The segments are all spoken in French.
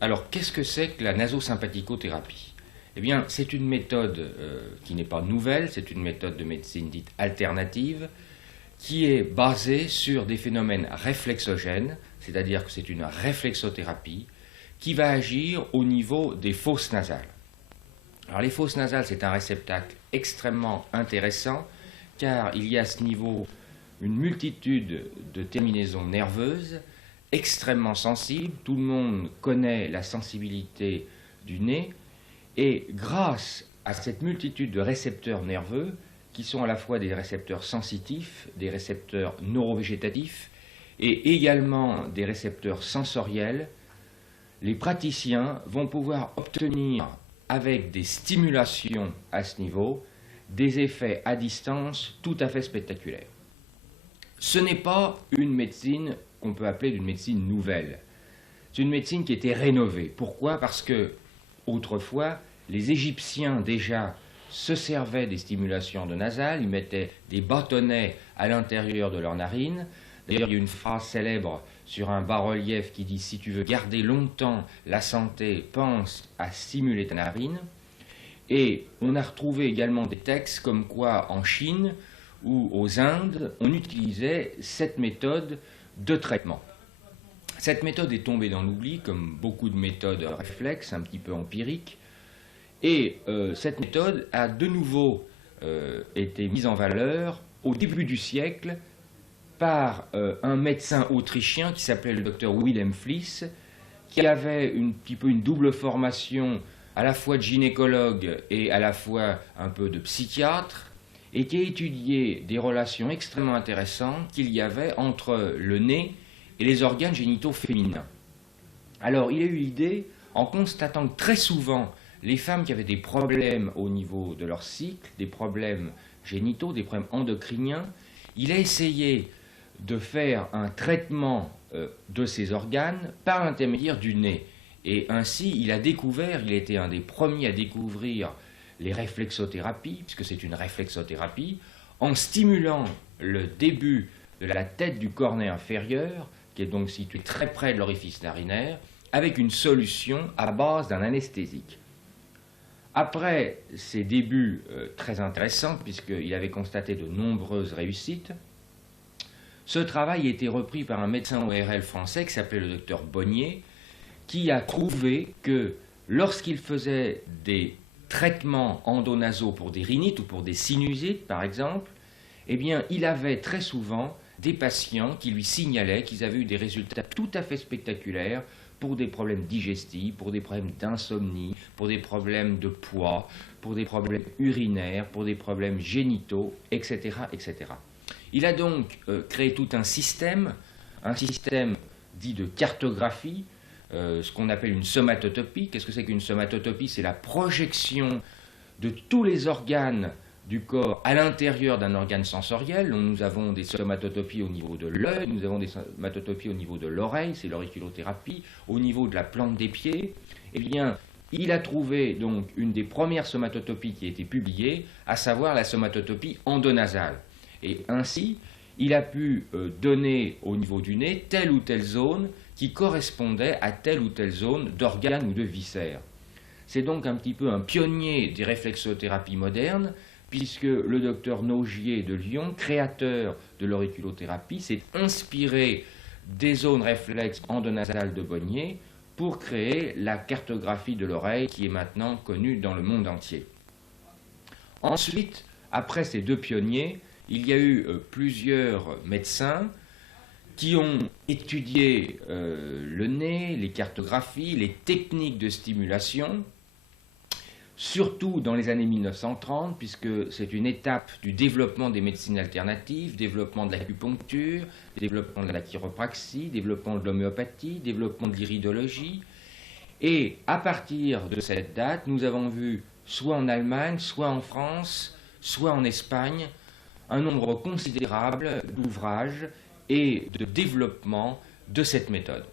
Alors, qu'est-ce que c'est que la nasosympathicothérapie? Eh bien, c'est une méthode qui n'est pas nouvelle, c'est une méthode de médecine dite alternative, qui est basée sur des phénomènes réflexogènes, c'est-à-dire que c'est une réflexothérapie qui va agir au niveau des fosses nasales. Alors, les fosses nasales, c'est un réceptacle extrêmement intéressant, car il y a à ce niveau une multitude de terminaisons nerveuses extrêmement sensibles. Tout le monde connaît la sensibilité du nez, et grâce à cette multitude de récepteurs nerveux, qui sont à la fois des récepteurs sensitifs, des récepteurs neurovégétatifs, et également des récepteurs sensoriels, les praticiens vont pouvoir obtenir, avec des stimulations à ce niveau, des effets à distance tout à fait spectaculaires. Ce n'est pas une médecine qu'on peut appeler une médecine nouvelle. C'est une médecine qui était rénovée. Pourquoi? Parce que, autrefois, les Égyptiens déjà se servaient des stimulations nasales, ils mettaient des bâtonnets à l'intérieur de leurs narines. D'ailleurs, il y a une phrase célèbre sur un bas-relief qui dit « Si tu veux garder longtemps la santé, pense à stimuler ta narine ». Et on a retrouvé également des textes comme quoi en Chine ou aux Indes, on utilisait cette méthode de traitement. Cette méthode est tombée dans l'oubli, comme beaucoup de méthodes réflexes, un petit peu empiriques, et cette méthode a de nouveau été mise en valeur au début du siècle par un médecin autrichien qui s'appelait le docteur Wilhelm Fliess, qui avait un petit peu une double formation à la fois de gynécologue et à la fois un peu de psychiatre, et qui a étudié des relations extrêmement intéressantes qu'il y avait entre le nez et les organes génitaux féminins. Alors, il a eu l'idée, en constatant que très souvent, les femmes qui avaient des problèmes au niveau de leur cycle, des problèmes génitaux, des problèmes endocriniens, il a essayé de faire un traitement de ces organes par l'intermédiaire du nez. Et ainsi, il a été un des premiers à découvrir les réflexothérapies, puisque c'est une réflexothérapie, en stimulant le début de la tête du cornet inférieur, qui est donc situé très près de l'orifice narinaire, avec une solution à base d'un anesthésique. Après ces débuts très intéressants, puisqu'il avait constaté de nombreuses réussites, ce travail a été repris par un médecin ORL français qui s'appelait le docteur Bonnier, qui a trouvé que lorsqu'il faisait des traitements endonasaux pour des rhinites ou pour des sinusites, par exemple, eh bien, il avait très souvent des patients qui lui signalaient qu'ils avaient eu des résultats tout à fait spectaculaires pour des problèmes digestifs, pour des problèmes d'insomnie, pour des problèmes de poids, pour des problèmes urinaires, pour des problèmes génitaux, etc., etc. Il a donc créé tout un système dit de cartographie, ce qu'on appelle une somatotopie. Qu'est-ce que c'est qu'une somatotopie? C'est la projection de tous les organes du corps à l'intérieur d'un organe sensoriel. Donc, nous avons des somatotopies au niveau de l'œil, nous avons des somatotopies au niveau de l'oreille, c'est l'auriculothérapie, au niveau de la plante des pieds. Eh bien, il a trouvé donc une des premières somatotopies qui a été publiée, à savoir la somatotopie endonasale. Et ainsi, il a pu donner au niveau du nez telle ou telle zone qui correspondait à telle ou telle zone d'organe ou de viscère. C'est donc un petit peu un pionnier des réflexothérapies modernes, puisque le docteur Nogier de Lyon, créateur de l'auriculothérapie, s'est inspiré des zones réflexes endonasales de Bonnier pour créer la cartographie de l'oreille qui est maintenant connue dans le monde entier. Ensuite, après ces deux pionniers, il y a eu plusieurs médecins qui ont étudié le nez, les cartographies, les techniques de stimulation, surtout dans les années 1930, puisque c'est une étape du développement des médecines alternatives, développement de l'acupuncture, développement de la chiropraxie, développement de l'homéopathie, développement de l'iridologie. Et à partir de cette date, nous avons vu, soit en Allemagne, soit en France, soit en Espagne, un nombre considérable d'ouvrages et de développement de cette méthode.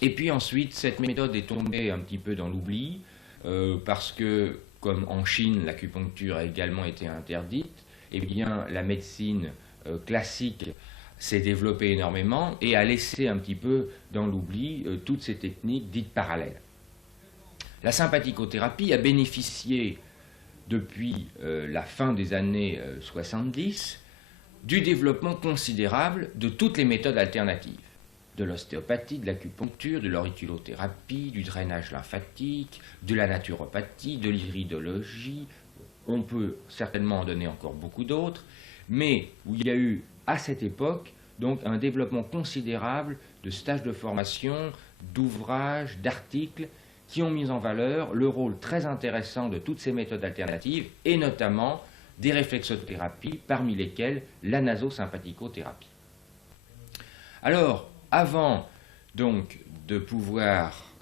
Et puis ensuite, cette méthode est tombée un petit peu dans l'oubli, parce que comme en Chine, l'acupuncture a également été interdite, eh bien, la médecine classique s'est développée énormément et a laissé un petit peu dans l'oubli toutes ces techniques dites parallèles. La sympathicothérapie a bénéficié depuis la fin des années 70 du développement considérable de toutes les méthodes alternatives, de l'ostéopathie, de l'acupuncture, de l'auriculothérapie, du drainage lymphatique, de la naturopathie, de l'iridologie. On peut certainement en donner encore beaucoup d'autres, mais où il y a eu à cette époque donc un développement considérable de stages de formation, d'ouvrages, d'articles qui ont mis en valeur le rôle très intéressant de toutes ces méthodes alternatives et notamment des réflexothérapies, parmi lesquelles la nasosympathicothérapie. Alors, avant donc de pouvoir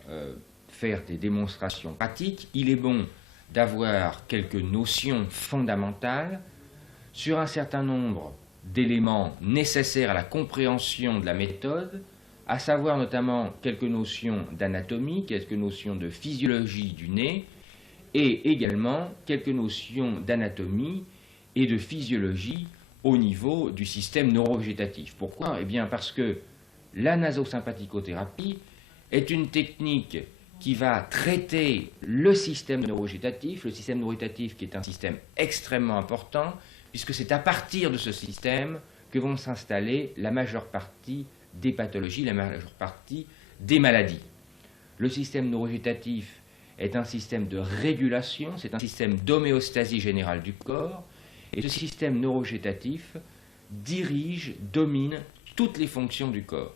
faire des démonstrations pratiques, il est bon d'avoir quelques notions fondamentales sur un certain nombre d'éléments nécessaires à la compréhension de la méthode, à savoir notamment quelques notions d'anatomie, quelques notions de physiologie du nez, et également quelques notions d'anatomie et de physiologie au niveau du système neurovégétatif. Pourquoi? Eh bien parce que la nasosympathicothérapie est une technique qui va traiter le système neurovégétatif qui est un système extrêmement important, puisque c'est à partir de ce système que vont s'installer la majeure partie des pathologies, la majeure partie des maladies. Le système neurovégétatif est un système de régulation, c'est un système d'homéostasie générale du corps, et ce système neurovégétatif dirige, domine toutes les fonctions du corps.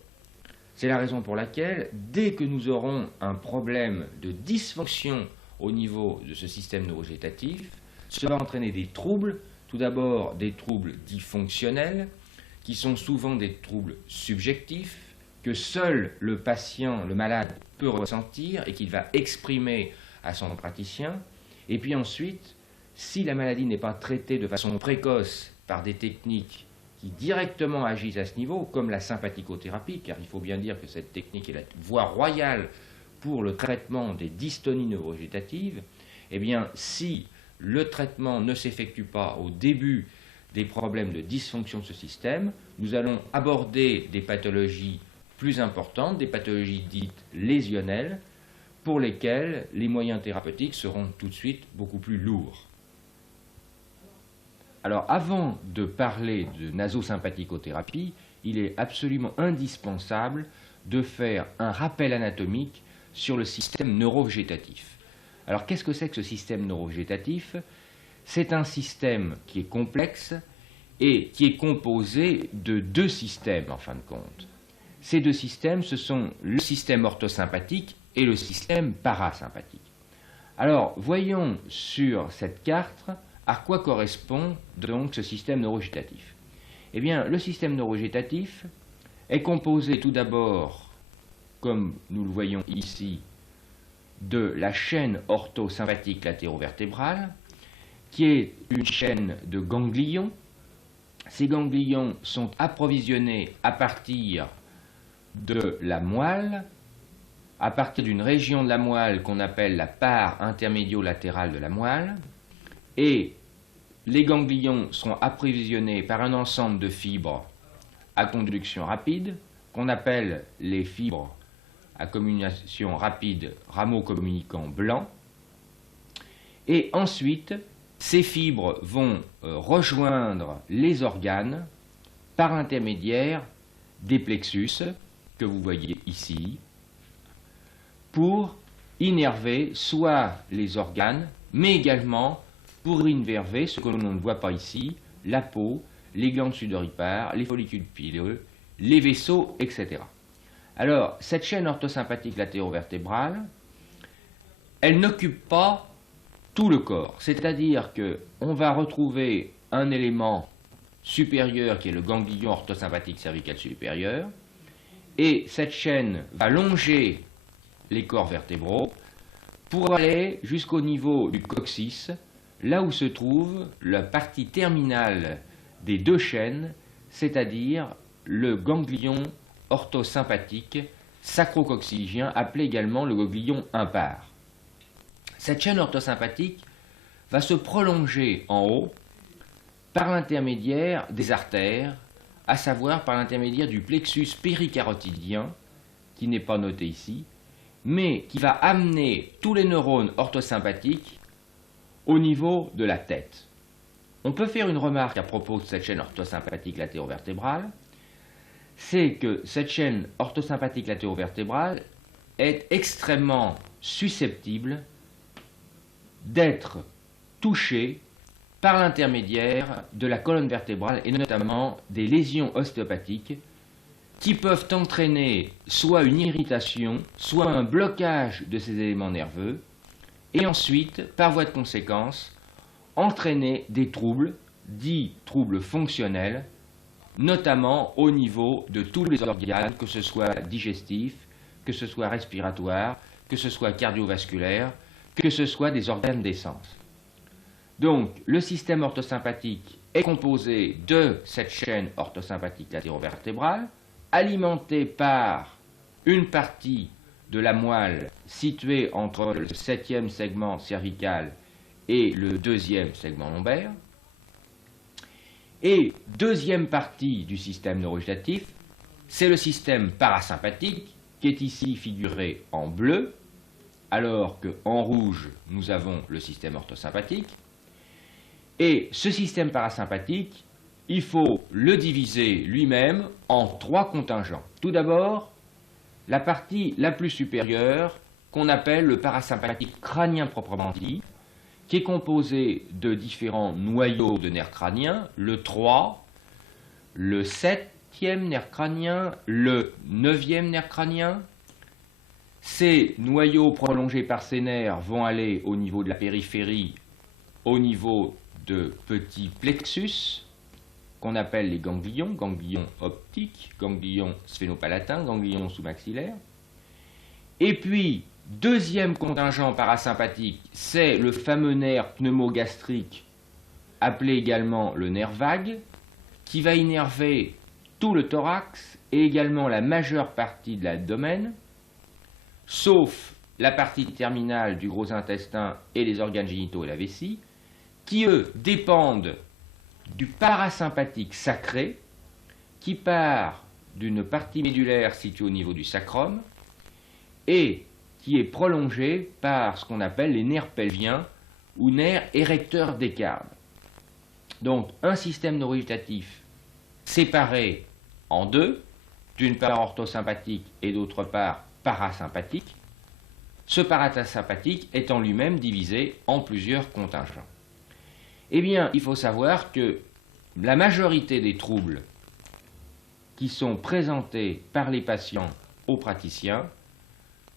C'est la raison pour laquelle, dès que nous aurons un problème de dysfonction au niveau de ce système neurovégétatif, cela va entraîner des troubles, tout d'abord des troubles dits fonctionnels, qui sont souvent des troubles subjectifs, que seul le patient, le malade, peut ressentir et qu'il va exprimer à son praticien. Et puis ensuite, si la maladie n'est pas traitée de façon précoce par des techniques qui directement agissent à ce niveau, comme la sympathicothérapie, car il faut bien dire que cette technique est la voie royale pour le traitement des dystonies neurovégétatives, eh bien, si le traitement ne s'effectue pas au début des problèmes de dysfonction de ce système, nous allons aborder des pathologies plus importantes, des pathologies dites lésionnelles, pour lesquelles les moyens thérapeutiques seront tout de suite beaucoup plus lourds. Alors, avant de parler de nasosympathicothérapie, il est absolument indispensable de faire un rappel anatomique sur le système neurovégétatif. Alors, qu'est-ce que c'est que ce système neurovégétatif? C'est un système qui est complexe et qui est composé de deux systèmes, en fin de compte. Ces deux systèmes, ce sont le système orthosympathique et le système parasympathique. Alors, voyons sur cette carte à quoi correspond donc ce système neurovégétatif. Eh bien, le système neurovégétatif est composé tout d'abord, comme nous le voyons ici, de la chaîne orthosympathique latérovertébrale, qui est une chaîne de ganglions. Ces ganglions sont approvisionnés à partir de la moelle, à partir d'une région de la moelle qu'on appelle la part intermédio-latérale de la moelle, et les ganglions sont approvisionnés par un ensemble de fibres à conduction rapide, qu'on appelle les fibres à communication rapide rameaux communicants blancs, et ensuite ces fibres vont rejoindre les organes par l'intermédiaire des plexus que vous voyez ici, pour innerver soit les organes, mais également pour innerver ce que l'on ne voit pas ici, la peau, les glandes sudoripares, les follicules pileux, les vaisseaux, etc. Alors, cette chaîne orthosympathique latérovertébrale, elle n'occupe pas tout le corps, c'est-à-dire qu'on va retrouver un élément supérieur qui est le ganglion orthosympathique cervical supérieur, et cette chaîne va longer les corps vertébraux pour aller jusqu'au niveau du coccyx, là où se trouve la partie terminale des deux chaînes, c'est-à-dire le ganglion orthosympathique sacrococcygien, appelé également le ganglion impar. Cette chaîne orthosympathique va se prolonger en haut par l'intermédiaire des artères, à savoir par l'intermédiaire du plexus péricarotidien, qui n'est pas noté ici, mais qui va amener tous les neurones orthosympathiques au niveau de la tête. On peut faire une remarque à propos de cette chaîne orthosympathique latérovertébrale, c'est que cette chaîne orthosympathique latérovertébrale est extrêmement susceptible d'être touchée par l'intermédiaire de la colonne vertébrale et notamment des lésions ostéopathiques qui peuvent entraîner soit une irritation, soit un blocage de ces éléments nerveux et ensuite, par voie de conséquence, entraîner des troubles, dits troubles fonctionnels, notamment au niveau de tous les organes, que ce soit digestif, que ce soit respiratoire, que ce soit cardiovasculaire, que ce soit des organes d'essence. Donc, le système orthosympathique est composé de cette chaîne orthosympathique latérovertébrale, alimentée par une partie de la moelle située entre le 7e segment cervical et le 2e segment lombaire. Et deuxième partie du système neurovégétatif, c'est le système parasympathique, qui est ici figuré en bleu, alors qu'en rouge, nous avons le système orthosympathique. Et ce système parasympathique, il faut le diviser lui-même en trois contingents. Tout d'abord, la partie la plus supérieure, qu'on appelle le parasympathique crânien proprement dit, qui est composé de différents noyaux de nerfs crâniens, le 3, le 7e nerf crânien, le 9e nerf crânien. Ces noyaux prolongés par ces nerfs vont aller au niveau de la périphérie, au niveau de petits plexus, qu'on appelle les ganglions, ganglions optiques, ganglions sphénopalatins, ganglions sous-maxillaires. Et puis, deuxième contingent parasympathique, c'est le fameux nerf pneumogastrique, appelé également le nerf vague, qui va innerver tout le thorax et également la majeure partie de l'abdomen, sauf la partie terminale du gros intestin et les organes génitaux et la vessie, qui eux dépendent du parasympathique sacré, qui part d'une partie médulaire située au niveau du sacrum, et qui est prolongé par ce qu'on appelle les nerfs pelviens ou nerfs érecteurs des cardes. Donc un système neurovégétatif séparé en deux, d'une part orthosympathique et d'autre part parasympathique, ce parasympathique étant lui-même divisé en plusieurs contingents. Eh bien, il faut savoir que la majorité des troubles qui sont présentés par les patients aux praticiens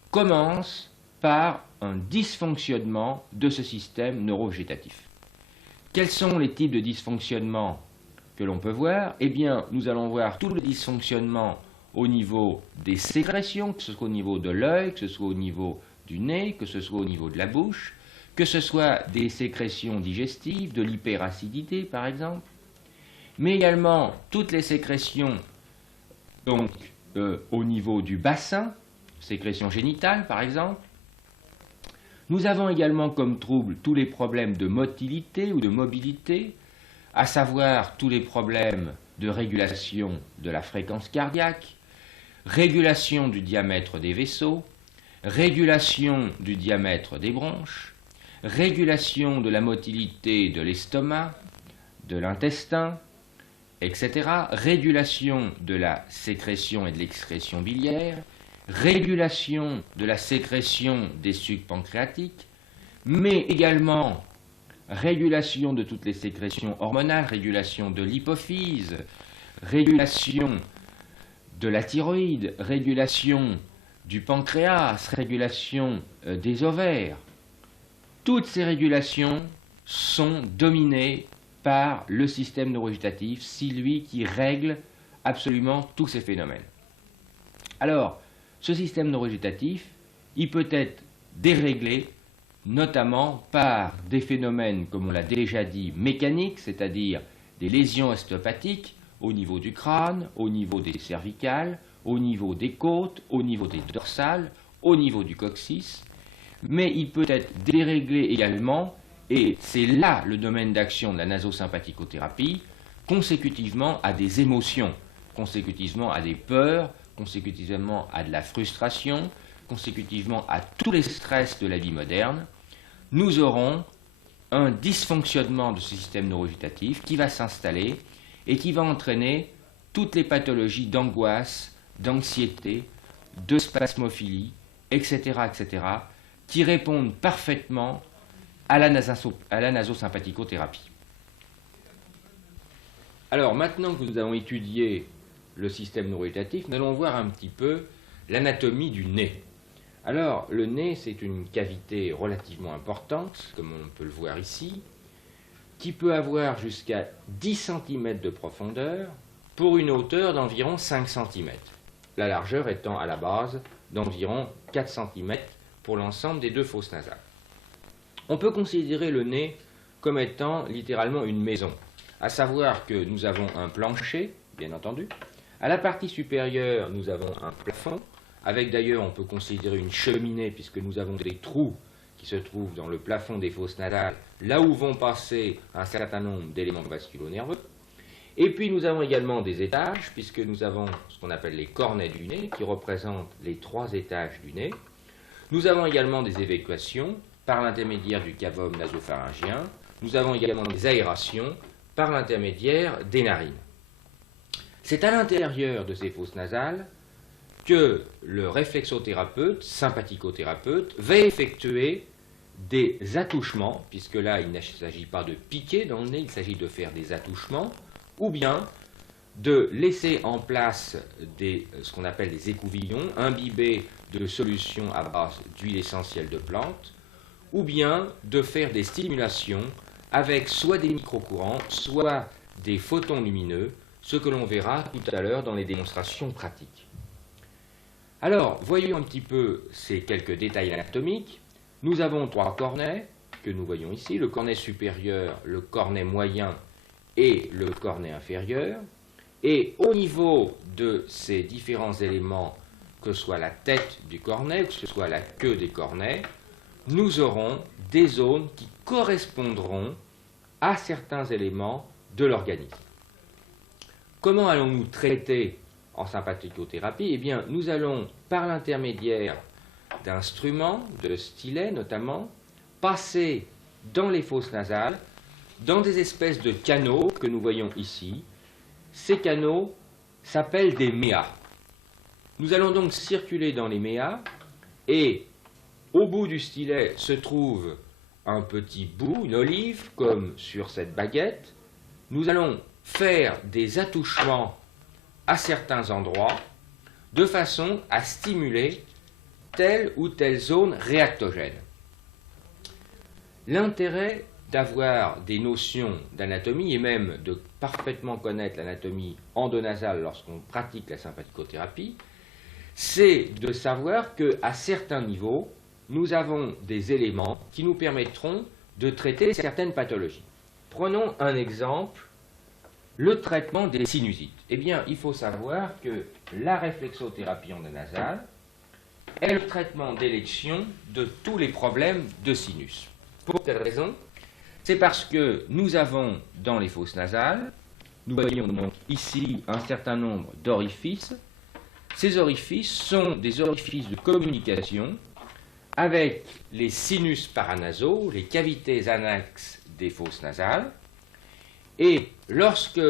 commencent par un dysfonctionnement de ce système neurovégétatif. Quels sont les types de dysfonctionnements que l'on peut voir? Eh bien, nous allons voir tout le dysfonctionnement au niveau des sécrétions, que ce soit au niveau de l'œil, que ce soit au niveau du nez, que ce soit au niveau de la bouche, que ce soit des sécrétions digestives, de l'hyperacidité par exemple, mais également toutes les sécrétions donc, au niveau du bassin, sécrétions génitales par exemple. Nous avons également comme trouble tous les problèmes de motilité ou de mobilité, à savoir tous les problèmes de régulation de la fréquence cardiaque, régulation du diamètre des vaisseaux, régulation du diamètre des bronches, régulation de la motilité de l'estomac, de l'intestin, etc., régulation de la sécrétion et de l'excrétion biliaire, régulation de la sécrétion des sucs pancréatiques, mais également régulation de toutes les sécrétions hormonales, régulation de l'hypophyse, régulation de la thyroïde, régulation du pancréas, régulation des ovaires. Toutes ces régulations sont dominées par le système neurovégétatif, c'est lui qui règle absolument tous ces phénomènes. Alors, ce système neurovégétatif, il peut être déréglé notamment par des phénomènes, comme on l'a déjà dit, mécaniques, c'est-à-dire des lésions ostéopathiques au niveau du crâne, au niveau des cervicales, au niveau des côtes, au niveau des dorsales, au niveau du coccyx, mais il peut être déréglé également et c'est là le domaine d'action de la nasosympathicothérapie, consécutivement à des émotions, consécutivement à des peurs, consécutivement à de la frustration, consécutivement à tous les stress de la vie moderne, nous aurons un dysfonctionnement de ce système neurovégétatif qui va s'installer et qui va entraîner toutes les pathologies d'angoisse, d'anxiété, de spasmophilie, etc., etc., qui répondent parfaitement à la nasosympathicothérapie. Alors, maintenant que nous avons étudié le système neurovégétatif, nous allons voir un petit peu l'anatomie du nez. Alors, le nez, c'est une cavité relativement importante, comme on peut le voir ici, qui peut avoir jusqu'à 10 cm de profondeur pour une hauteur d'environ 5 cm, la largeur étant à la base d'environ 4 cm pour l'ensemble des deux fosses nasales. On peut considérer le nez comme étant littéralement une maison, à savoir que nous avons un plancher, bien entendu. À la partie supérieure, nous avons un plafond, avec d'ailleurs, on peut considérer une cheminée, puisque nous avons des trous qui se trouvent dans le plafond des fosses nasales, là où vont passer un certain nombre d'éléments vasculo-nerveux. Et puis nous avons également des étages, puisque nous avons ce qu'on appelle les cornets du nez, qui représentent les 3 étages du nez. Nous avons également des évacuations par l'intermédiaire du cavum nasopharyngien. Nous avons également des aérations par l'intermédiaire des narines. C'est à l'intérieur de ces fosses nasales que le réflexothérapeute, sympathicothérapeute, va effectuer des attouchements, puisque là il ne s'agit pas de piquer dans le nez, il s'agit de faire des attouchements, ou bien de laisser en place ce qu'on appelle des écouvillons, imbibés de solutions à base d'huile essentielle de plante, ou bien de faire des stimulations avec soit des microcourants, soit des photons lumineux, ce que l'on verra tout à l'heure dans les démonstrations pratiques. Alors, voyons un petit peu ces quelques détails anatomiques. Nous avons 3 cornets que nous voyons ici, le cornet supérieur, le cornet moyen et le cornet inférieur. Et au niveau de ces différents éléments, que ce soit la tête du cornet, que ce soit la queue des cornets, nous aurons des zones qui correspondront à certains éléments de l'organisme. Comment allons-nous traiter en sympathicothérapie? Eh bien, nous allons, par l'intermédiaire d'instruments, de stylets notamment, passer dans les fosses nasales, dans des espèces de canaux que nous voyons ici. Ces canaux s'appellent des méas. Nous allons donc circuler dans les méas et au bout du stylet se trouve un petit bout, une olive, comme sur cette baguette. Nous allons faire des attouchements à certains endroits de façon à stimuler telle ou telle zone réactogène. L'intérêt d'avoir des notions d'anatomie et même de parfaitement connaître l'anatomie endonasale lorsqu'on pratique la sympathicothérapie, c'est de savoir qu'à certains niveaux, nous avons des éléments qui nous permettront de traiter certaines pathologies. Prenons un exemple, le traitement des sinusites. Eh bien, il faut savoir que la réflexothérapie endonasale est le traitement d'élection de tous les problèmes de sinus. Pour quelle raison? C'est parce que nous avons dans les fosses nasales, nous voyons donc ici un certain nombre d'orifices. Ces orifices sont des orifices de communication avec les sinus paranasaux, les cavités annexes des fosses nasales. Et lorsque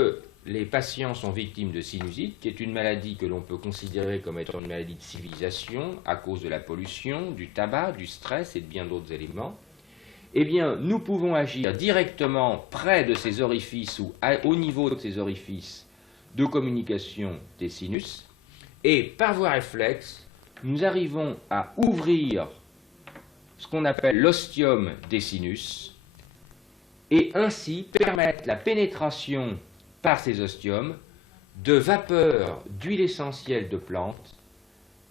les patients sont victimes de sinusite, qui est une maladie que l'on peut considérer comme étant une maladie de civilisation à cause de la pollution, du tabac, du stress et de bien d'autres éléments, eh bien, nous pouvons agir directement près de ces orifices ou au niveau de ces orifices de communication des sinus, et par voie réflexe, nous arrivons à ouvrir ce qu'on appelle l'ostium des sinus, et ainsi permettre la pénétration par ces ostiums de vapeurs d'huile essentielle de plante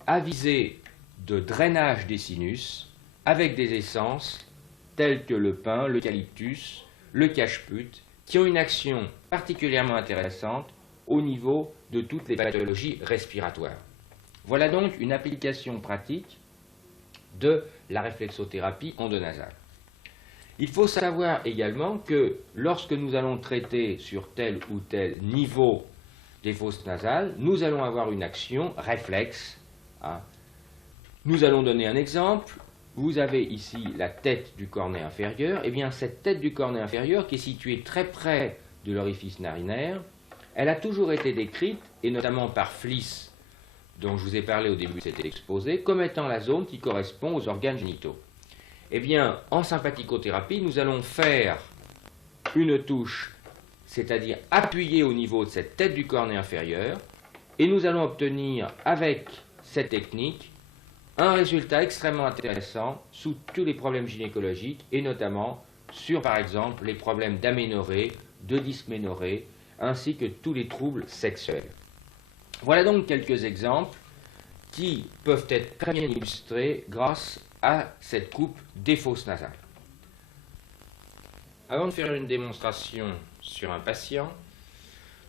à visée de drainage des sinus avec des essences telles que le pin, l'eucalyptus, le cache-pute, qui ont une action particulièrement intéressante au niveau de toutes les pathologies respiratoires. Voilà donc une application pratique de la réflexothérapie endonasale. Il faut savoir également que lorsque nous allons traiter sur tel ou tel niveau des fosses nasales, nous allons avoir une action réflexe. Hein. Nous allons donner un exemple. Vous avez ici la tête du cornet inférieur. Eh bien, cette tête du cornet inférieur, qui est située très près de l'orifice narinaire, elle a toujours été décrite, et notamment par Fliss, dont je vous ai parlé au début de cet exposé, comme étant la zone qui correspond aux organes génitaux. Eh bien, en sympathicothérapie, nous allons faire une touche, c'est-à-dire appuyer au niveau de cette tête du cornet inférieur, et nous allons obtenir, avec cette technique, un résultat extrêmement intéressant sous tous les problèmes gynécologiques, et notamment sur, par exemple, les problèmes d'aménorrhée, de dysménorrhée, ainsi que tous les troubles sexuels. Voilà donc quelques exemples qui peuvent être très bien illustrés grâce à cette coupe des fosses nasales. Avant de faire une démonstration sur un patient,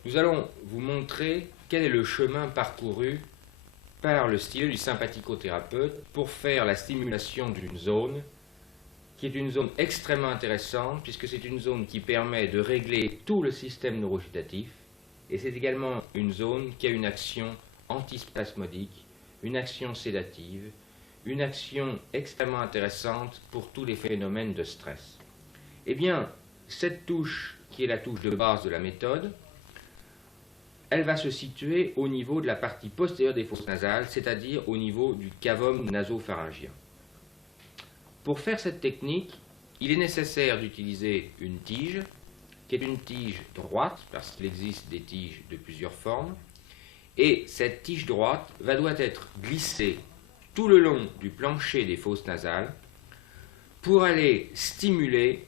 nous allons vous montrer quel est le chemin parcouru par le stylet du sympathicothérapeute pour faire la stimulation d'une zone qui est une zone extrêmement intéressante puisque c'est une zone qui permet de régler tout le système neurovégétatif et c'est également une zone qui a une action antispasmodique, une action sédative, une action extrêmement intéressante pour tous les phénomènes de stress. Eh bien, cette touche qui est la touche de base de la méthode, elle va se situer au niveau de la partie postérieure des fosses nasales, c'est-à-dire au niveau du cavum nasopharyngien. Pour faire cette technique, il est nécessaire d'utiliser une tige, qui est une tige droite, parce qu'il existe des tiges de plusieurs formes, et cette tige droite doit être glissée tout le long du plancher des fosses nasales pour aller stimuler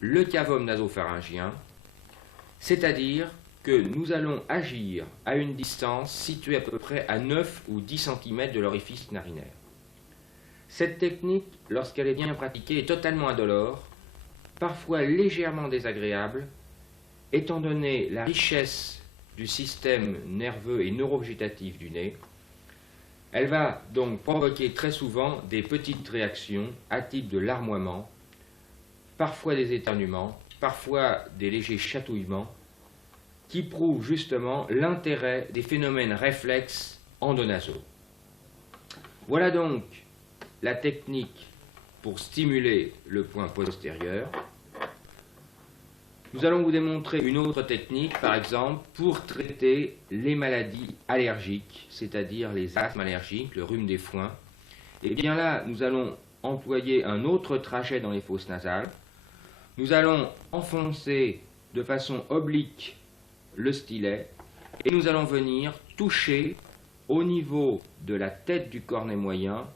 le cavum nasopharyngien, c'est-à-dire que nous allons agir à une distance située à peu près à 9 ou 10 cm de l'orifice narinaire. Cette technique, lorsqu'elle est bien pratiquée, est totalement indolore, parfois légèrement désagréable, étant donné la richesse du système nerveux et neurovégétatif du nez. Elle va donc provoquer très souvent des petites réactions à type de larmoiement, parfois des éternuements, parfois des légers chatouillements, qui prouvent justement l'intérêt des phénomènes réflexes endonasaux. Voilà donc la technique pour stimuler le point postérieur. Nous allons vous démontrer une autre technique, par exemple, pour traiter les maladies allergiques, c'est-à-dire les asthmes allergiques, le rhume des foins. Et bien là, nous allons employer un autre trajet dans les fosses nasales. Nous allons enfoncer de façon oblique le stylet et nous allons venir toucher au niveau de la tête du cornet moyen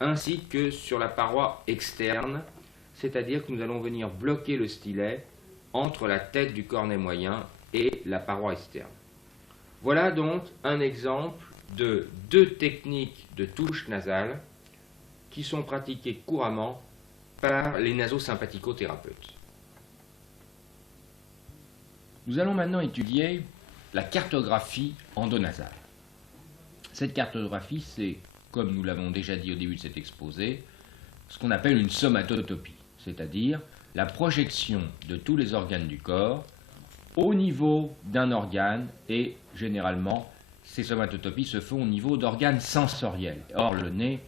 ainsi que sur la paroi externe, c'est-à-dire que nous allons venir bloquer le stylet entre la tête du cornet moyen et la paroi externe. Voilà donc un exemple de deux techniques de touche nasale qui sont pratiquées couramment par les nasosympathicothérapeutes. Nous allons maintenant étudier la cartographie endonasale. Cette cartographie, c'est, comme nous l'avons déjà dit au début de cet exposé, ce qu'on appelle une somatotopie, c'est-à-dire la projection de tous les organes du corps au niveau d'un organe et généralement ces somatotopies se font au niveau d'organes sensoriels. Or le nez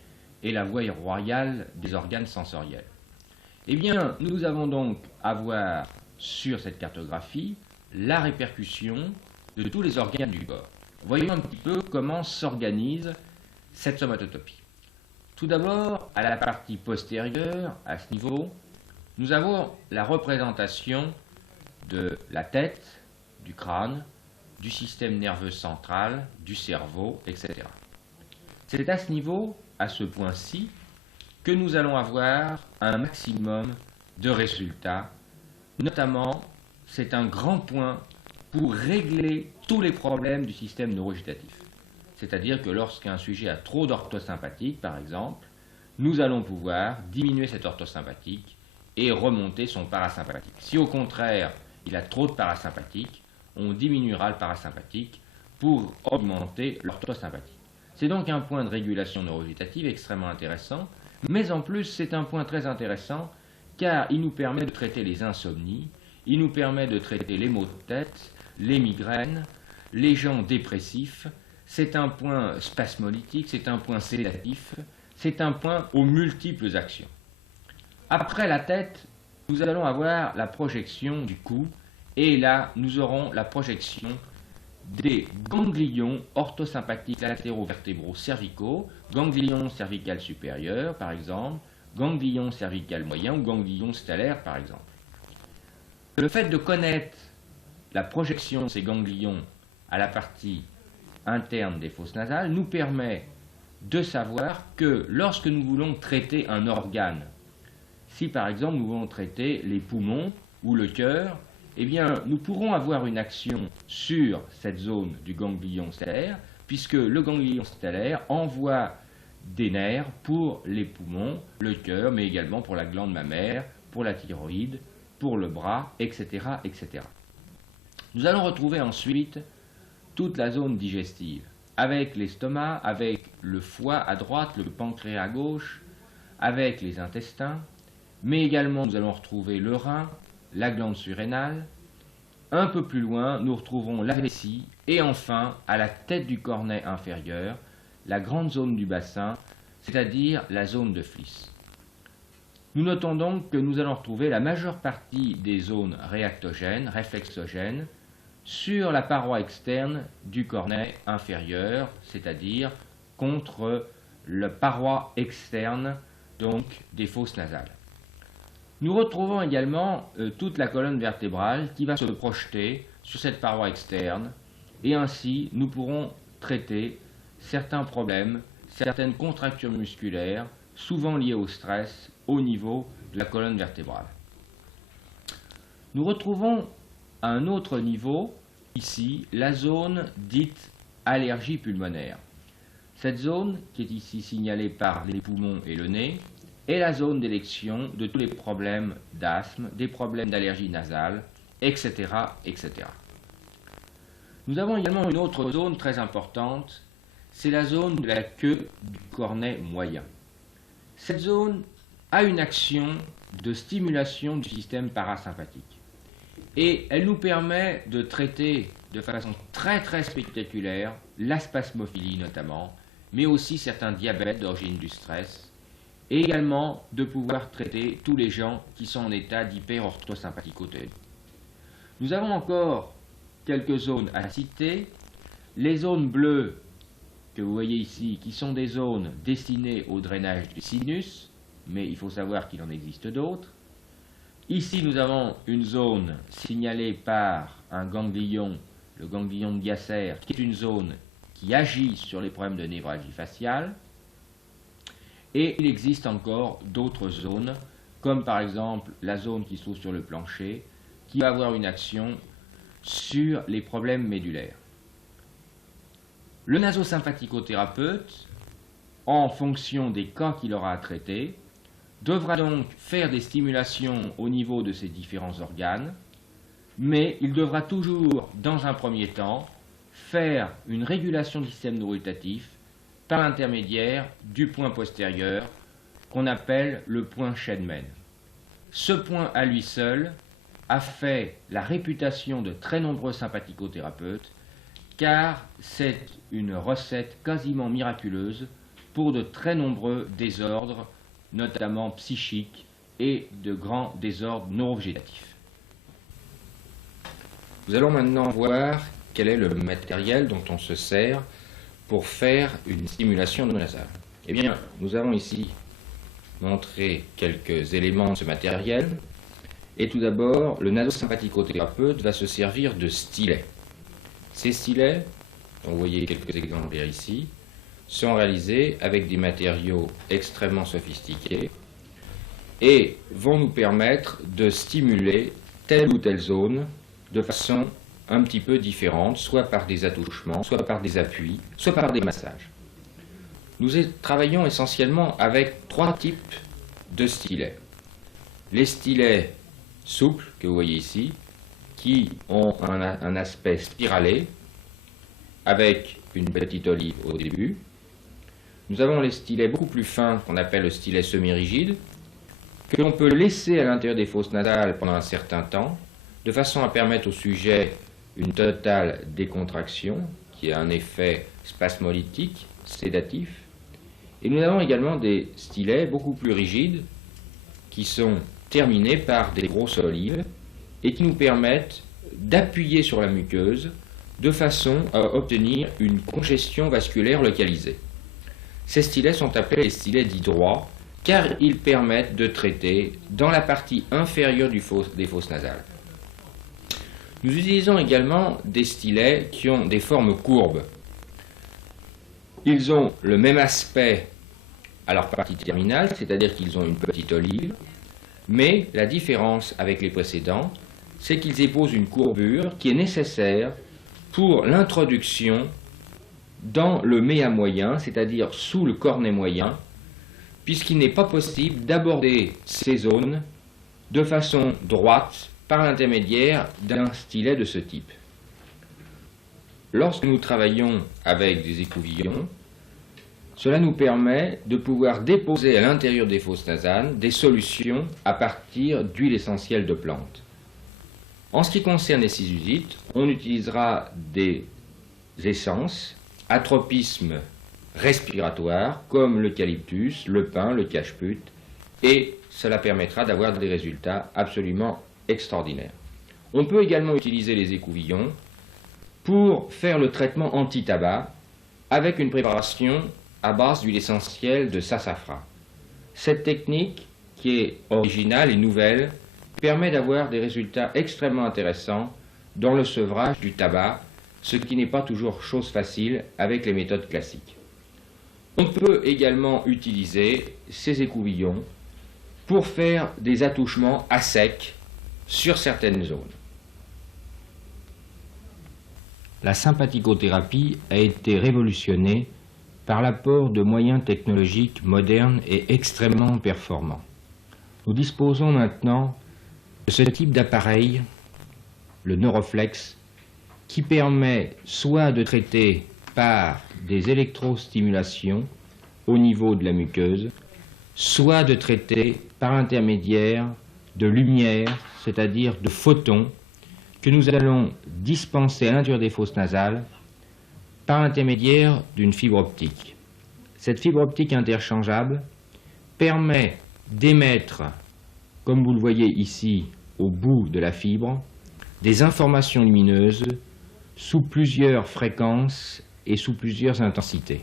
est la voie royale des organes sensoriels. Eh bien, nous avons donc à voir sur cette cartographie la répercussion de tous les organes du corps. Voyons un petit peu comment s'organise cette somatotopie. Tout d'abord, à la partie postérieure, à ce niveau, nous avons la représentation de la tête, du crâne, du système nerveux central, du cerveau, etc. C'est à ce niveau, à ce point-ci, que nous allons avoir un maximum de résultats. Notamment, c'est un grand point pour régler tous les problèmes du système neurovégétatif. C'est-à-dire que lorsqu'un sujet a trop d'orthosympathique, par exemple, nous allons pouvoir diminuer cet orthosympathique et remonter son parasympathique. Si au contraire, il a trop de parasympathique, on diminuera le parasympathique pour augmenter l'orthosympathique. C'est donc un point de régulation neurovégétative extrêmement intéressant, mais en plus c'est un point très intéressant car il nous permet de traiter les insomnies, il nous permet de traiter les maux de tête, les migraines, les gens dépressifs. C'est un point spasmolytique, c'est un point sédatif, c'est un point aux multiples actions. Après la tête, nous allons avoir la projection du cou, et là, nous aurons la projection des ganglions orthosympathiques latéraux vertébraux cervicaux, ganglion cervical supérieur par exemple, ganglion cervical moyen ou ganglion stellaire par exemple. Le fait de connaître la projection de ces ganglions à la partie interne des fosses nasales nous permet de savoir que lorsque nous voulons traiter un organe, si par exemple nous voulons traiter les poumons ou le cœur, eh bien, nous pourrons avoir une action sur cette zone du ganglion stellaire, puisque le ganglion stellaire envoie des nerfs pour les poumons, le cœur, mais également pour la glande mammaire, pour la thyroïde, pour le bras, etc., etc. Nous allons retrouver ensuite toute la zone digestive, avec l'estomac, avec le foie à droite, le pancréas à gauche, avec les intestins, mais également nous allons retrouver le rein, la glande surrénale. Un peu plus loin, nous retrouverons la vessie et enfin, à la tête du cornet inférieur, la grande zone du bassin, c'est-à-dire la zone de Fliss. Nous notons donc que nous allons retrouver la majeure partie des zones réactogènes, réflexogènes, sur la paroi externe du cornet inférieur, c'est-à-dire contre la paroi externe donc des fosses nasales. Nous retrouvons également toute la colonne vertébrale qui va se projeter sur cette paroi externe et ainsi nous pourrons traiter certains problèmes, certaines contractures musculaires, souvent liées au stress au niveau de la colonne vertébrale. Nous retrouvons à un autre niveau, ici, la zone dite allergie pulmonaire. Cette zone, qui est ici signalée par les poumons et le nez, est la zone d'élection de tous les problèmes d'asthme, des problèmes d'allergie nasale, etc., etc. Nous avons également une autre zone très importante, c'est la zone de la queue du cornet moyen. Cette zone a une action de stimulation du système parasympathique. Et elle nous permet de traiter de façon très très spectaculaire la spasmophilie notamment, mais aussi certains diabètes d'origine du stress, et également de pouvoir traiter tous les gens qui sont en état d'hyperorthosympathicoténie. Nous avons encore quelques zones à citer. Les zones bleues que vous voyez ici, qui sont des zones destinées au drainage du sinus, mais il faut savoir qu'il en existe d'autres. Ici, nous avons une zone signalée par un ganglion, le ganglion de Gasser, qui est une zone qui agit sur les problèmes de névralgie faciale. Et il existe encore d'autres zones, comme par exemple la zone qui se trouve sur le plancher, qui va avoir une action sur les problèmes médulaires. Le nasosympathicothérapeute, en fonction des cas qu'il aura à traiter, devra donc faire des stimulations au niveau de ces différents organes, mais il devra toujours, dans un premier temps, faire une régulation du système neurolitatif par l'intermédiaire du point postérieur qu'on appelle le point Schenman. Ce point à lui seul a fait la réputation de très nombreux sympathicothérapeutes car c'est une recette quasiment miraculeuse pour de très nombreux désordres, notamment psychiques et de grands désordres neurovégétatifs. Nous allons maintenant voir quel est le matériel dont on se sert pour faire une stimulation nasale. Eh bien, nous avons ici montré quelques éléments de ce matériel. Et tout d'abord, le nasosympathicothérapeute va se servir de stylets. Ces stylets, dont vous voyez quelques exemplaires ici, sont réalisés avec des matériaux extrêmement sophistiqués et vont nous permettre de stimuler telle ou telle zone de façon un petit peu différente, soit par des attouchements, soit par des appuis, soit par des massages. Nous travaillons essentiellement avec trois types de stylets. Les stylets souples, que vous voyez ici, qui ont un aspect spiralé, avec une petite olive au début. Nous avons les stylets beaucoup plus fins, qu'on appelle le stylet semi-rigide, que l'on peut laisser à l'intérieur des fosses nasales pendant un certain temps, de façon à permettre au sujet une totale décontraction, qui a un effet spasmolytique, sédatif. Et nous avons également des stylets beaucoup plus rigides, qui sont terminés par des grosses olives, et qui nous permettent d'appuyer sur la muqueuse de façon à obtenir une congestion vasculaire localisée. Ces stylets sont appelés les stylets dits droits, car ils permettent de traiter dans la partie inférieure des fosses nasales. Nous utilisons également des stylets qui ont des formes courbes. Ils ont le même aspect à leur partie terminale, c'est-à-dire qu'ils ont une petite olive, mais la différence avec les précédents, c'est qu'ils éposent une courbure qui est nécessaire pour l'introduction dans le méa moyen, c'est-à-dire sous le cornet moyen, puisqu'il n'est pas possible d'aborder ces zones de façon droite par l'intermédiaire d'un stylet de ce type. Lorsque nous travaillons avec des écouvillons, cela nous permet de pouvoir déposer à l'intérieur des fosses nasales des solutions à partir d'huile essentielle de plante. En ce qui concerne les sinusites, on utilisera des essences à tropisme respiratoire comme l'eucalyptus, le pin, le cacheput, et cela permettra d'avoir des résultats absolument extraordinaires. On peut également utiliser les écouvillons pour faire le traitement anti-tabac avec une préparation à base d'huile essentielle de sassafras. Cette technique, qui est originale et nouvelle, permet d'avoir des résultats extrêmement intéressants dans le sevrage du tabac, ce qui n'est pas toujours chose facile avec les méthodes classiques. On peut également utiliser ces écouvillons pour faire des attouchements à sec sur certaines zones. La sympathicothérapie a été révolutionnée par l'apport de moyens technologiques modernes et extrêmement performants. Nous disposons maintenant de ce type d'appareil, le Neuroflex, qui permet soit de traiter par des électrostimulations au niveau de la muqueuse, soit de traiter par l'intermédiaire de lumière, c'est-à-dire de photons, que nous allons dispenser à l'intérieur des fosses nasales par l'intermédiaire d'une fibre optique. Cette fibre optique interchangeable permet d'émettre, comme vous le voyez ici au bout de la fibre, des informations lumineuses sous plusieurs fréquences et sous plusieurs intensités.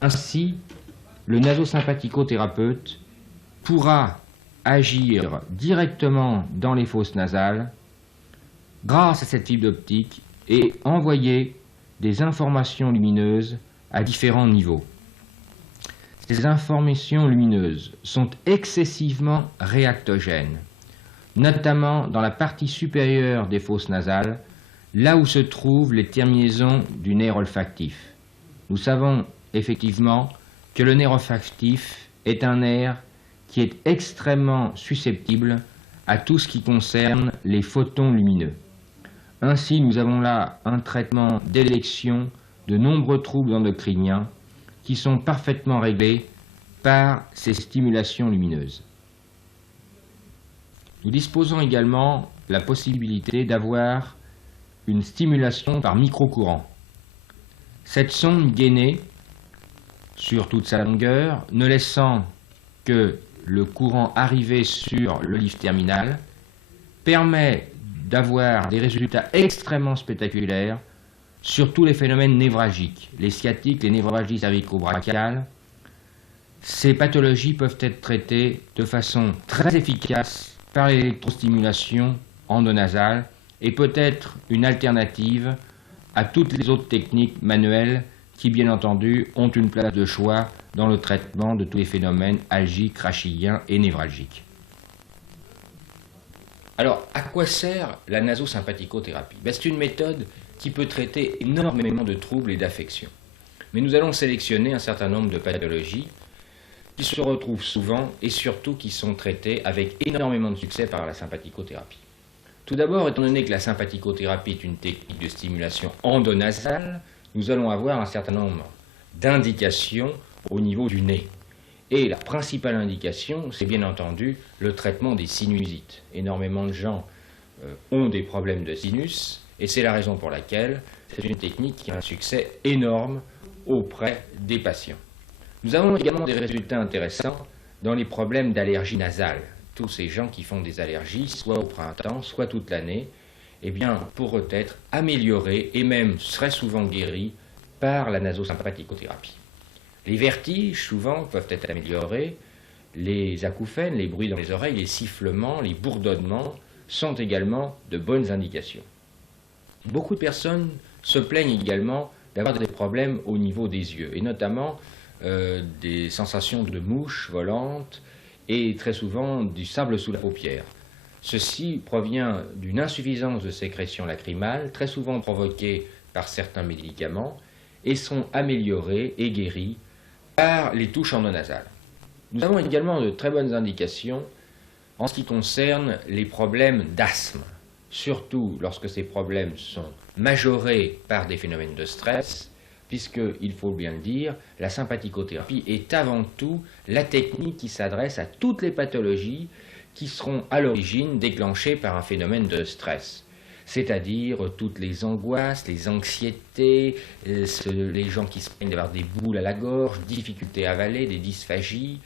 Ainsi, le nasosympathicothérapeute pourra agir directement dans les fosses nasales grâce à cette fibre optique et envoyer des informations lumineuses à différents niveaux. Ces informations lumineuses sont excessivement réactogènes, notamment dans la partie supérieure des fosses nasales, là où se trouvent les terminaisons du nerf olfactif. Nous savons effectivement que le nerf olfactif est un nerf qui est extrêmement susceptible à tout ce qui concerne les photons lumineux. Ainsi, nous avons là un traitement d'élection de nombreux troubles endocriniens qui sont parfaitement réglés par ces stimulations lumineuses. Nous disposons également de la possibilité d'avoir une stimulation par microcourant. Cette sonde gainée sur toute sa longueur, ne laissant que le courant arriver sur l'olive terminale, permet d'avoir des résultats extrêmement spectaculaires sur tous les phénomènes névralgiques, les sciatiques, les névralgies cervico-brachiales. Ces pathologies peuvent être traitées de façon très efficace par l'électrostimulation endonasale et peut être une alternative à toutes les autres techniques manuelles qui, bien entendu, ont une place de choix dans le traitement de tous les phénomènes algiques, rachidiens et névralgiques. Alors, à quoi sert la nasosympathicothérapie? C'est une méthode qui peut traiter énormément de troubles et d'affections. Mais nous allons sélectionner un certain nombre de pathologies qui se retrouvent souvent et surtout qui sont traitées avec énormément de succès par la sympathicothérapie. Tout d'abord, étant donné que la sympathicothérapie est une technique de stimulation endonasale, nous allons avoir un certain nombre d'indications au niveau du nez. Et la principale indication, c'est bien entendu le traitement des sinusites. Énormément de gens ont des problèmes de sinus, et c'est la raison pour laquelle c'est une technique qui a un succès énorme auprès des patients. Nous avons également des résultats intéressants dans les problèmes d'allergie nasale. Tous ces gens qui font des allergies, soit au printemps, soit toute l'année, eh bien, pourraient être améliorés et même très souvent guéris par la nasosympathicothérapie. Les vertiges, souvent, peuvent être améliorés. Les acouphènes, les bruits dans les oreilles, les sifflements, les bourdonnements sont également de bonnes indications. Beaucoup de personnes se plaignent également d'avoir des problèmes au niveau des yeux, et notamment des sensations de mouches volantes et très souvent du sable sous la paupière. Ceci provient d'une insuffisance de sécrétion lacrymale, très souvent provoquée par certains médicaments, et sont améliorés et guéris par les touches endonasales. Nous avons également de très bonnes indications en ce qui concerne les problèmes d'asthme, surtout lorsque ces problèmes sont majorés par des phénomènes de stress, puisque, il faut bien le dire, la sympathicothérapie est avant tout la technique qui s'adresse à toutes les pathologies qui seront à l'origine déclenchées par un phénomène de stress. C'est-à-dire toutes les angoisses, les anxiétés, les gens qui se plaignent d'avoir des boules à la gorge, difficultés à avaler, des dysphagies,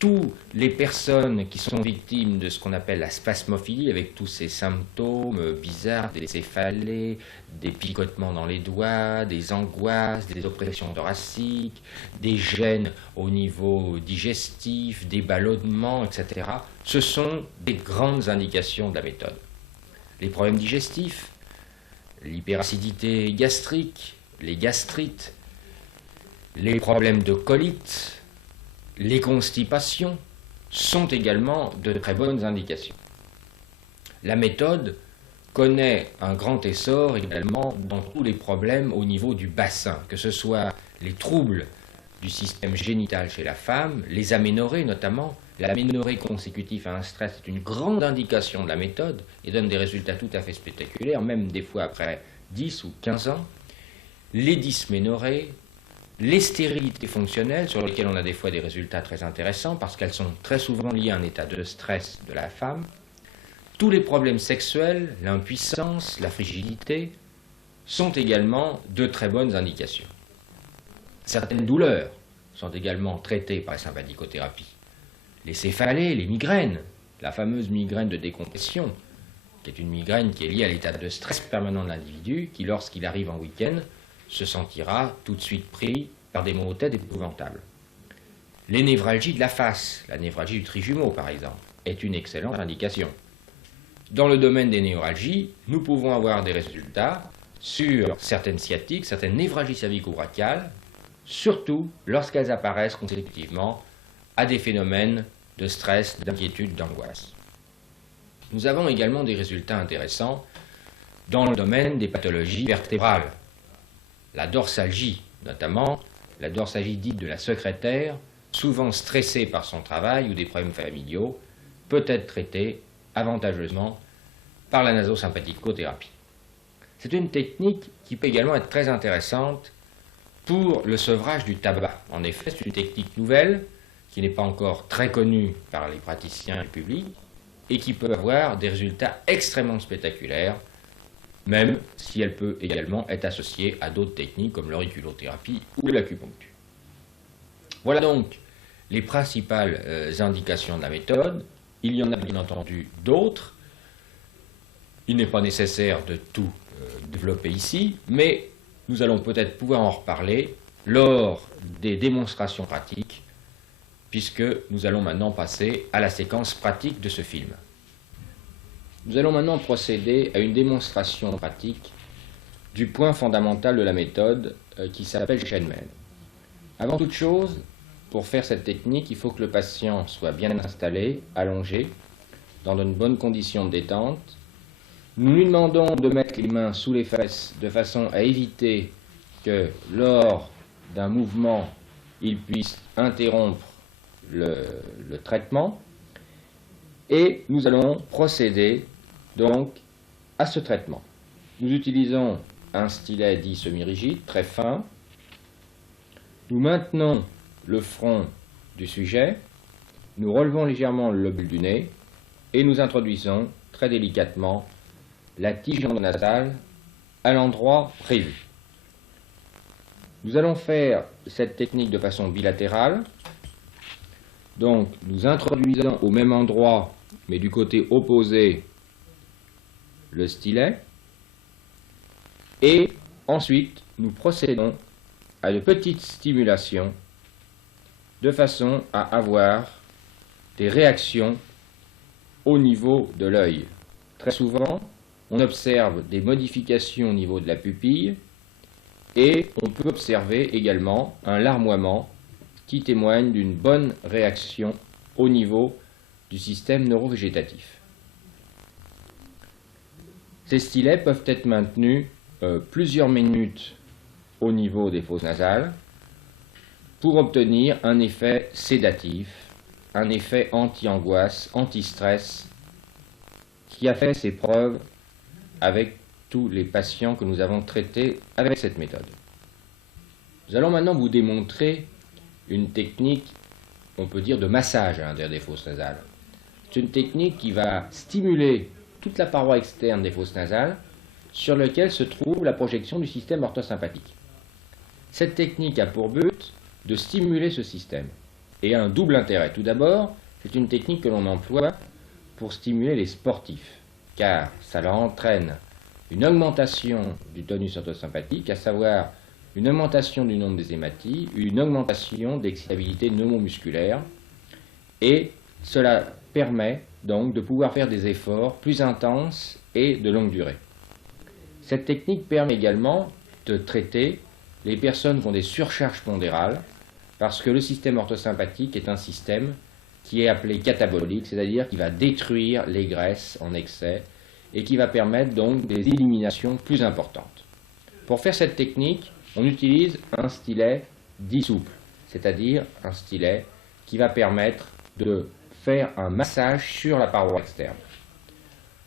toutes les personnes qui sont victimes de ce qu'on appelle la spasmophilie, avec tous ces symptômes bizarres, des céphalées, des picotements dans les doigts, des angoisses, des oppressions thoraciques, des gènes au niveau digestif, des ballonnements, etc. Ce sont des grandes indications de la méthode. Les problèmes digestifs, l'hyperacidité gastrique, les gastrites, les problèmes de colite, les constipations sont également de très bonnes indications. La méthode connaît un grand essor également dans tous les problèmes au niveau du bassin, que ce soit les troubles du système génital chez la femme, les aménorrhées notamment. L'aménorrhée consécutive à un stress est une grande indication de la méthode et donne des résultats tout à fait spectaculaires, même des fois après 10 ou 15 ans. Les dysménorrhées, les stérilités fonctionnelles, sur lesquelles on a des fois des résultats très intéressants parce qu'elles sont très souvent liées à un état de stress de la femme. Tous les problèmes sexuels, l'impuissance, la frigidité, sont également de très bonnes indications. Certaines douleurs sont également traitées par la sympathicothérapie. Les céphalées, les migraines, la fameuse migraine de décompression, qui est une migraine qui est liée à l'état de stress permanent de l'individu, qui lorsqu'il arrive en week-end, se sentira tout de suite pris par des maux de tête épouvantables. Les névralgies de la face, la névralgie du trijumeau par exemple, est une excellente indication. Dans le domaine des névralgies, nous pouvons avoir des résultats sur certaines sciatiques, certaines névralgies cervico-brachiales, surtout lorsqu'elles apparaissent consécutivement à des phénomènes de stress, d'inquiétude, d'angoisse. Nous avons également des résultats intéressants dans le domaine des pathologies vertébrales. La dorsalgie, notamment la dorsalgie dite de la secrétaire, souvent stressée par son travail ou des problèmes familiaux, peut être traitée avantageusement par la nasosympathicothérapie. C'est une technique qui peut également être très intéressante pour le sevrage du tabac. En effet, c'est une technique nouvelle qui n'est pas encore très connue par les praticiens et le public et qui peut avoir des résultats extrêmement spectaculaires, même si elle peut également être associée à d'autres techniques comme l'auriculothérapie ou l'acupuncture. Voilà donc les principales indications de la méthode. Il y en a bien entendu d'autres. Il n'est pas nécessaire de tout développer ici, mais nous allons peut-être pouvoir en reparler lors des démonstrations pratiques, puisque nous allons maintenant passer à la séquence pratique de ce film. Nous allons maintenant procéder à une démonstration pratique du point fondamental de la méthode qui s'appelle Schenmen. Avant toute chose, pour faire cette technique, il faut que le patient soit bien installé, allongé, dans de bonnes conditions de détente. Nous lui demandons de mettre les mains sous les fesses de façon à éviter que lors d'un mouvement, il puisse interrompre le traitement. Et nous allons procéder donc à ce traitement. Nous utilisons un stylet dit semi-rigide, très fin. Nous maintenons le front du sujet, nous relevons légèrement le lobule du nez et nous introduisons très délicatement la tige endonasale à l'endroit prévu. Nous allons faire cette technique de façon bilatérale. Donc nous introduisons au même endroit, mais du côté opposé, le stylet. Et ensuite, nous procédons à de petites stimulations de façon à avoir des réactions au niveau de l'œil. Très souvent, on observe des modifications au niveau de la pupille et on peut observer également un larmoiement qui témoigne d'une bonne réaction au niveau du système neurovégétatif. Ces stylets peuvent être maintenus plusieurs minutes au niveau des fosses nasales pour obtenir un effet sédatif, un effet anti-angoisse, anti-stress qui a fait ses preuves avec tous les patients que nous avons traités avec cette méthode. Nous allons maintenant vous démontrer une technique, on peut dire, de massage à l'intérieur des fosses nasales. C'est une technique qui va stimuler toute la paroi externe des fosses nasales sur laquelle se trouve la projection du système orthosympathique. Cette technique a pour but de stimuler ce système et a un double intérêt. Tout d'abord, c'est une technique que l'on emploie pour stimuler les sportifs, car ça leur entraîne une augmentation du tonus orthosympathique, à savoir une augmentation du nombre des hématies, une augmentation d'excitabilité neuromusculaire, et cela permet donc de pouvoir faire des efforts plus intenses et de longue durée. Cette technique permet également de traiter les personnes qui ont des surcharges pondérales, parce que le système orthosympathique est un système qui est appelé catabolique, c'est-à-dire qui va détruire les graisses en excès et qui va permettre donc des éliminations plus importantes. Pour faire cette technique, on utilise un stylet dit souple, c'est-à-dire un stylet qui va permettre de faire un massage sur la paroi externe.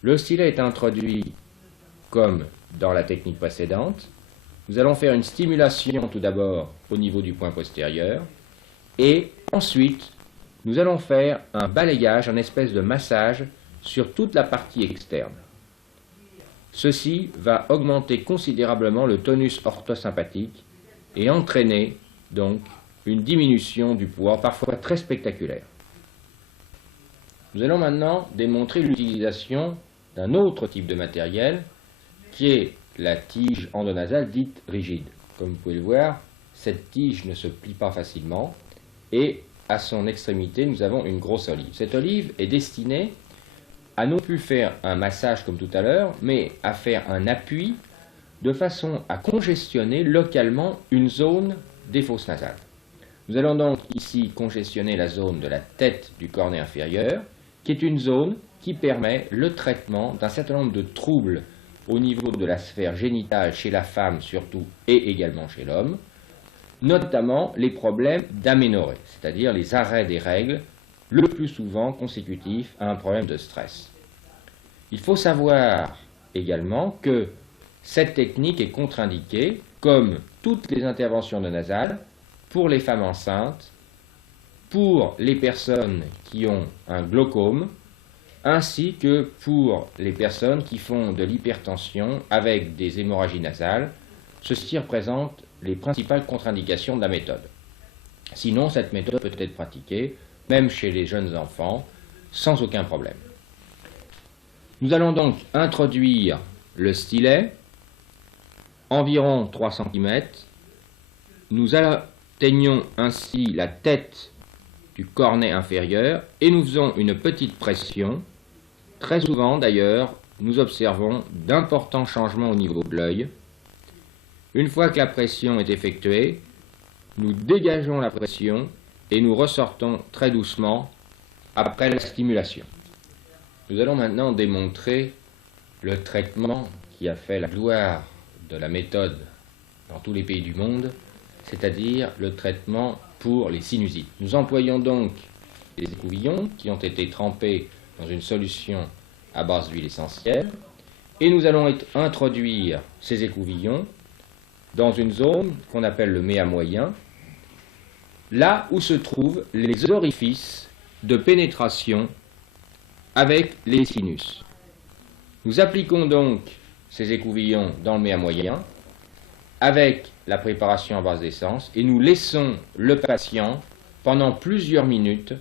Le stylet est introduit comme dans la technique précédente. Nous allons faire une stimulation tout d'abord au niveau du point postérieur et ensuite nous allons faire un balayage, un espèce de massage sur toute la partie externe. Ceci va augmenter considérablement le tonus orthosympathique et entraîner donc une diminution du poids, parfois très spectaculaire. Nous allons maintenant démontrer l'utilisation d'un autre type de matériel qui est la tige endonasale dite rigide. Comme vous pouvez le voir, cette tige ne se plie pas facilement et à son extrémité nous avons une grosse olive. Cette olive est destinée à non plus faire un massage comme tout à l'heure, mais à faire un appui de façon à congestionner localement une zone des fosses nasales. Nous allons donc ici congestionner la zone de la tête du cornet inférieur, qui est une zone qui permet le traitement d'un certain nombre de troubles au niveau de la sphère génitale chez la femme surtout et également chez l'homme, notamment les problèmes d'aménorrhée, c'est-à-dire les arrêts des règles, le plus souvent consécutifs à un problème de stress. Il faut savoir également que cette technique est contre-indiquée, comme toutes les interventions nasales, pour les femmes enceintes, pour les personnes qui ont un glaucome, ainsi que pour les personnes qui font de l'hypertension avec des hémorragies nasales. Ceci représente les principales contre-indications de la méthode. Sinon, cette méthode peut être pratiquée, même chez les jeunes enfants, sans aucun problème. Nous allons donc introduire le stylet, environ 3 cm. Nous atteignons ainsi la tête du cornet inférieur et nous faisons une petite pression. Très souvent d'ailleurs, nous observons d'importants changements au niveau de l'œil. Une fois que la pression est effectuée, nous dégageons la pression et nous ressortons très doucement après la stimulation. Nous allons maintenant démontrer le traitement qui a fait la gloire de la méthode dans tous les pays du monde, c'est-à-dire le traitement pour les sinusites. Nous employons donc des écouvillons qui ont été trempés dans une solution à base d'huile essentielle et nous allons introduire ces écouvillons dans une zone qu'on appelle le méa moyen là où se trouvent les orifices de pénétration avec les sinus. Nous appliquons donc ces écouvillons dans le méa moyen avec la préparation à base d'essence et nous laissons le patient pendant plusieurs minutes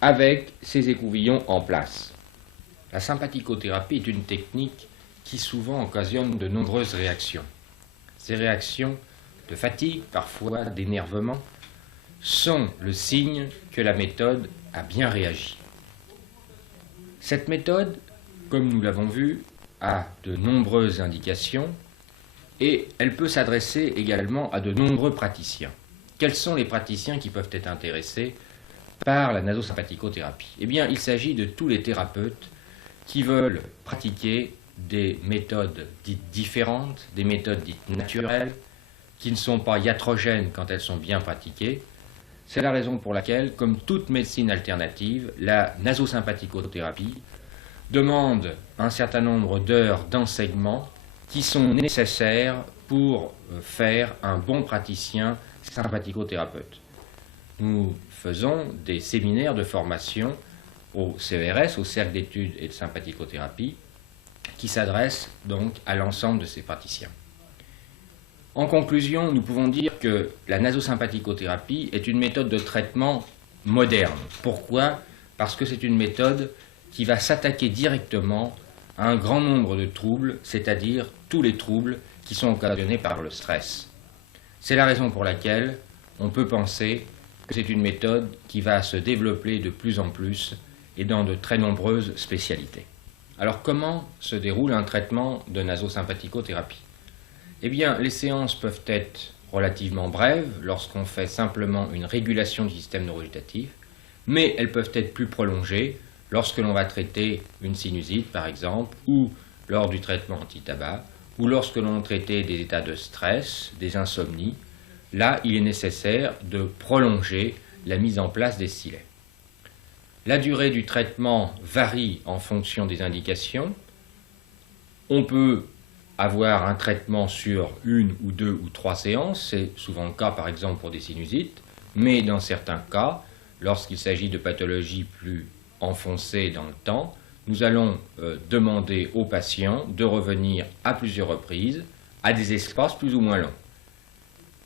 avec ces écouvillons en place. La sympathicothérapie est une technique qui souvent occasionne de nombreuses réactions. Ces réactions de fatigue, parfois d'énervement, sont le signe que la méthode a bien réagi. Cette méthode, comme nous l'avons vu, a de nombreuses indications et elle peut s'adresser également à de nombreux praticiens. Quels sont les praticiens qui peuvent être intéressés par la nasosympathicothérapie? Eh bien, il s'agit de tous les thérapeutes qui veulent pratiquer des méthodes dites différentes, des méthodes dites naturelles, qui ne sont pas iatrogènes quand elles sont bien pratiquées. C'est la raison pour laquelle, comme toute médecine alternative, la nasosympathicothérapie demande un certain nombre d'heures d'enseignement qui sont nécessaires pour faire un bon praticien sympathicothérapeute. Nous faisons des séminaires de formation au CERS, au Cercle d'études et de sympathicothérapie, qui s'adressent donc à l'ensemble de ces praticiens. En conclusion, nous pouvons dire que la nasosympathicothérapie est une méthode de traitement moderne. Pourquoi? Parce que c'est une méthode qui va s'attaquer directement à un grand nombre de troubles, c'est-à-dire tous les troubles qui sont occasionnés par le stress. C'est la raison pour laquelle on peut penser que c'est une méthode qui va se développer de plus en plus et dans de très nombreuses spécialités. Alors comment se déroule un traitement de nasosympathicothérapie? Eh bien, les séances peuvent être relativement brèves lorsqu'on fait simplement une régulation du système neurovégétatif, mais elles peuvent être plus prolongées lorsque l'on va traiter une sinusite, par exemple, ou lors du traitement anti-tabac, ou lorsque l'on va traiter des états de stress, des insomnies. Là, il est nécessaire de prolonger la mise en place des stylets. La durée du traitement varie en fonction des indications. On peut avoir un traitement sur 1 ou 2 ou 3 séances, c'est souvent le cas par exemple pour des sinusites, mais dans certains cas, lorsqu'il s'agit de pathologies plus enfoncées dans le temps, nous allons demander aux patients de revenir à plusieurs reprises à des espaces plus ou moins longs.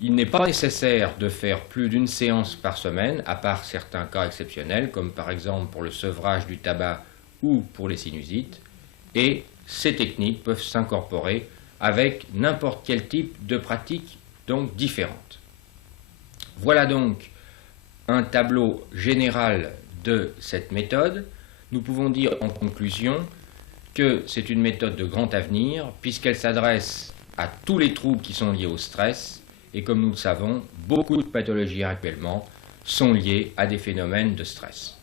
Il n'est pas nécessaire de faire plus d'une séance par semaine, à part certains cas exceptionnels, comme par exemple pour le sevrage du tabac ou pour les sinusites, et ces techniques peuvent s'incorporer avec n'importe quel type de pratique, donc différente. Voilà donc un tableau général de cette méthode. Nous pouvons dire en conclusion que c'est une méthode de grand avenir, puisqu'elle s'adresse à tous les troubles qui sont liés au stress, et comme nous le savons, beaucoup de pathologies actuellement sont liées à des phénomènes de stress.